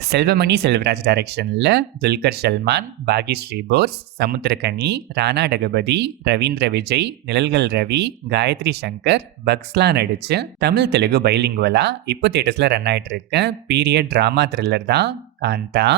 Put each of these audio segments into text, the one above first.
செல்வமணி செல்வராஜ் டைரக்ஷன்ல துல்கர் சல்மான், பாக்யஸ்ரீ போஸ், சமுத்திரகனி, ராணா டகபதி, ரவீந்திர விஜய், நிழல்கள் ரவி, காயத்ரி சங்கர், பக்ஸ்லாம் நடிச்சு தமிழ் தெலுங்கு பைலிங்குவலா இப்போ தியேட்டர்ஸ்ல ரன் ஆயிட்டு இருக்க பீரியட் டிராமா த்ரில்லர் தான் காந்தா.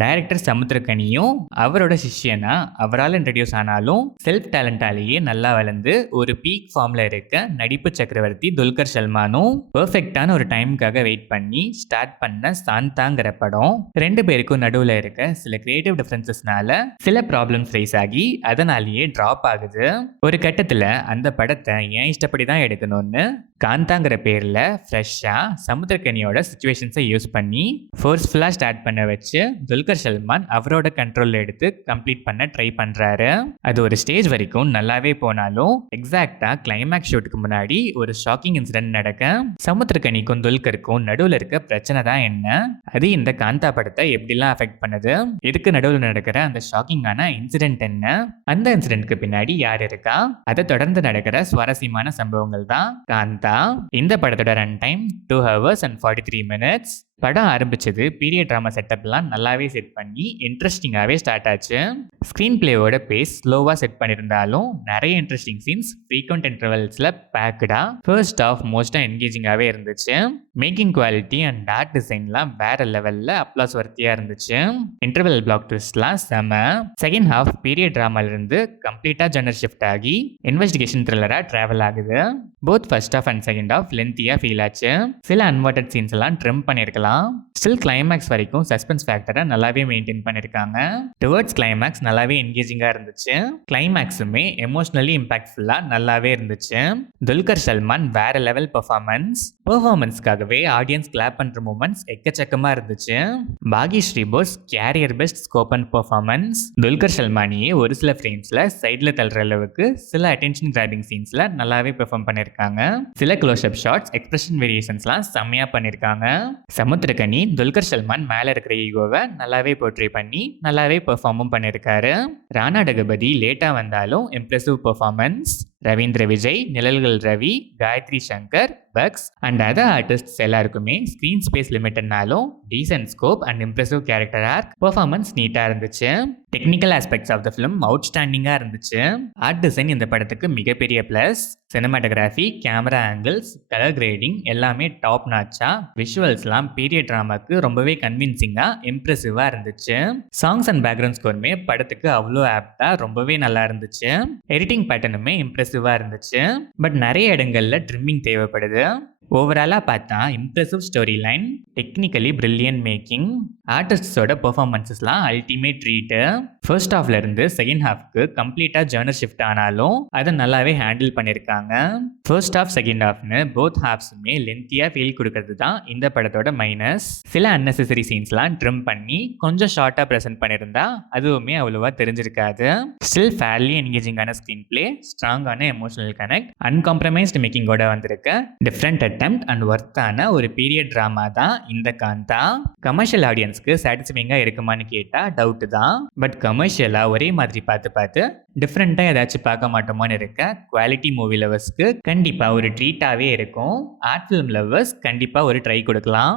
டைரக்டர் சமுத்திரகனியும் அவரோட சிஷ்யனா அவரால் இன்ட்ரடியூஸ் ஆனாலும் செல்ஃப் டேலண்டாலேயே நல்லா வளர்ந்து ஒரு பீக் ஃபார்ம்ல இருக்க நடிப்பு சக்கரவர்த்தி துல்கர் சல்மானும் பெர்ஃபெக்டான ஒரு டைமுக்காக வெயிட் பண்ணி ஸ்டார்ட் பண்ண சாந்தாங்கிற படம் ரெண்டு பேருக்கும் நடுவில் இருக்க சில கிரியேட்டிவ் டிஃபரன்சஸ்னால சில ப்ராப்ளம்ஸ் ரைஸ் ஆகி அதனாலேயே ட்ராப் ஆகுது. ஒரு கட்டத்தில் அந்த படத்தை ஏன் இஷ்டப்படி தான் எடுக்கணும்னு காந்தாங்கிற பேர்ல ஃப்ரெஷ்ஷா சமுத்திரகனியோட சுச்சுவேஷன்ஸை யூஸ் பண்ணி ஃபோர்ஸ்ஃபுல்லா ஸ்டார்ட் பண்ண வச்சு துல்கர் சல்மான் அவரோட கண்ட்ரோல்ல எடுத்து கம்ப்ளீட் பண்ண ட்ரை பண்றாரு. அது ஒரு ஸ்டேஜ் வரைக்கும் நல்லாவே போனாலும் எக்ஸாக்டா கிளைமேக்ஸ் ஷூட்டுக்கு முன்னாடி ஒரு ஷாக்கிங் இன்சிடென்ட் நடக்க சமுத்திரகனிக்கும் துல்கருக்கும் நடுவில் இருக்க பிரச்சனை தான் என்ன, அது இந்த காந்தா படத்தை எப்படிலாம் அஃபெக்ட் பண்ணுது, இதுக்கு நடுவில் நடக்கிற அந்த ஷாக்கிங்கான இன்சிடென்ட் என்ன, அந்த இன்சிடென்ட்க்கு பின்னாடி யார் இருக்கா, அதை தொடர்ந்து நடக்கிற சுவாரஸ்யமான சம்பவங்கள் தான் காந்தா. இந்த படத்தோட run time 2 hours and 43 minutes. படம் ஆரம்பிச்சது பீரியட் ட்ராமா செட்டப்லாம் நல்லாவே செட் பண்ணி இன்ட்ரெஸ்டிங்காகவே ஸ்டார்ட் ஆச்சு. ஸ்க்ரீன் பிளேயோட பேஸ் ஸ்லோவாக செட் பண்ணியிருந்தாலும் நிறைய இன்ட்ரெஸ்டிங் சீன்ஸ் ஃப்ரீக்வெண்ட் இன்டர்வல்ஸில் பேக்கடா ஃபர்ஸ்ட் ஆஃப் மோஸ்ட்டாக என்கேஜிங்காகவே இருந்துச்சு. மேக்கிங் குவாலிட்டி அண்ட் ஆர்ட் டிசைன்லாம் வேற லெவலில் அப்ளாஸ் வர்த்தியாக இருந்துச்சு. இன்டர்வல் பிளாக் ட்விஸ்ட்லாம் செம. செகண்ட் ஹாஃப் பீரியட் ட்ராமாலிருந்து கம்ப்ளீட்டாக ஜெனர் ஷிஃப்ட் ஆகி இன்வெஸ்டிகேஷன் த்ரில்லராக ட்ராவல் ஆகுது. Both first half and second half லென்த்தியாக ஃபீல் ஆச்சு. சில அன்வான்டட் சீன்ஸ் எல்லாம் ட்ரிம் பண்ணியிருக்கலாம். ஸ்டில் கிளைமேக்ஸ் வரைக்கும் சஸ்பென்ஸ் ஃபேக்டரை நல்லாவே மெயின்டைன் பண்ணியிருக்காங்க. டுவர்ட்ஸ் கிளைமேக்ஸ் நல்லாவே என்கேஜிங்காக இருந்துச்சு. கிளைமேக்ஸுமே எமோஷனலி இம்பாக்ட்ஃபுல்லாக நல்லாவே இருந்துச்சு. துல்கர் சல்மான் வேற லெவல் பெர்ஃபார்மன்ஸ்க்காகவே ஆடியன்ஸ் கிளாப் பண்ணுற மூமெண்ட்ஸ் எக்கச்சக்கமாக இருந்துச்சு. Bhagyashri Borse career best scope and performance. Dulquer சல்மானியே ஒரு சில ஃப்ரேம்ஸில் சைடில் தள்ளுற அளவுக்கு சில அட்டென்ஷன் கிராபிங் சீன்ஸில் நல்லாவே பெர்ஃபார்ம் பண்ணியிருக்காங்க. சில க்ளோஸ்அப் ஷாட்ஸ் எக்ஸ்பிரஷன் வேரியேஷன்ஸ்லாம் செம்மையாக பண்ணியிருக்காங்க. சமுத்திரகனி துல்கர் சல்மான் மேல இருக்கிற ஈகோவை நல்லாவே போர்ட்ரே பண்ணி நல்லாவே பெர்ஃபார்மும் பண்ணியிருக்காரு. ராணா டகபதி லேட்டா வந்தாலும் impressive performance. Ravindra Vijay, Nizhalgal Ravi, Gayathri Shankar, Bucks and other artists எல்லாருக்குமே ஸ்க்ரீன் ஸ்பேஸ் லிமிட்னாலும் decent scope and impressive character arc performance நீட்டாக இருந்துச்சு. Technical aspects of the film அவுட்ஸ்டாண்டிங்காக இருந்துச்சு. ஆர்ட் டிசைன் இந்த படத்துக்கு மிகப்பெரிய plus. Cinematography, camera angles, colour grading எல்லாமே டாப் நாச்சா. விஷுவல்ஸ்லாம் பீரியட் ட்ராமாக்கு ரொம்பவே கன்வின்சிங்காக இம்ப்ரெசிவாக இருந்துச்சு. சாங்ஸ் அண்ட் பேக்ரவுண்ட் ஸ்கோருமே படத்துக்கு அவ்வளோ ஆப்டா ரொம்பவே நல்லா இருந்துச்சு. எடிட்டிங் பேட்டர்னுமே இம்ப்ரெசிவாக இருந்துச்சு. பட் நிறைய இடங்கள்ல ட்ரிம்மிங் தேவைப்படுது. ஓவராலாக பார்த்தா impressive story line, technically brilliant making, ஆர்டிஸ்டோட பெர்ஃபார்மன்ஸஸ்லாம் அல்டிமேட் ட்ரீட்டு. ஃபர்ஸ்ட் ஹாஃப்ல இருந்து செகண்ட் ஹாஃப்க்கு கம்ப்ளீட்டாக ஜர்னர் ஷிஃப்ட் ஆனாலும் அதை நல்லாவே ஹேண்டில் பண்ணியிருக்காங்க. ஃபர்ஸ்ட் ஹாஃப் செகண்ட் ஹாஃப்னு போத் ஹாஃப்ஸுமே லென்த்தியாக ஃபீல் கொடுக்கறது தான் இந்த படத்தோட மைனஸ். சில அன்னெசரி சீன்ஸ்லாம் ட்ரிம் பண்ணி கொஞ்சம் ஷார்ட்டாக ப்ரெசென்ட் பண்ணியிருந்தா அதுவுமே அவ்வளோவா தெரிஞ்சிருக்காது. ஸ்டில் ஃபேர்லி என்கேஜிங்கான ஸ்க்ரீன் பிளே, ஸ்ட்ராங்கான எமோஷனல் கனெக்ட், அன்காம்ப்ரமைஸ்டு மேக்கிங்கோட வந்திருக்க டிஃப்ரெண்ட் அட்டெம்ப்ட் அண்ட் ஒர்த்தான ஒரு பீரியட் ட்ராமா தான் இந்த காந்தா. கமர்ஷியல் ஆடியன்ஸ்க்கு சாட்டிஸ்ஃபைங்காக இருக்குமான்னு கேட்டால் டவுட்டு தான். பட் கமர்ஷியலாக ஒரே மாதிரி பார்த்து டிஃப்ரெண்ட்டாக ஏதாச்சும் பார்க்க மாட்டோமான்னு இருக்க குவாலிட்டி மூவி லவர்ஸ்க்கு கண்டிப்பாக ஒரு ட்ரீட்டாகவே இருக்கும். ஆர்ட் ஃபிலிம் லவர்ஸ் கண்டிப்பாக ஒரு ட்ரை கொடுக்கலாம்.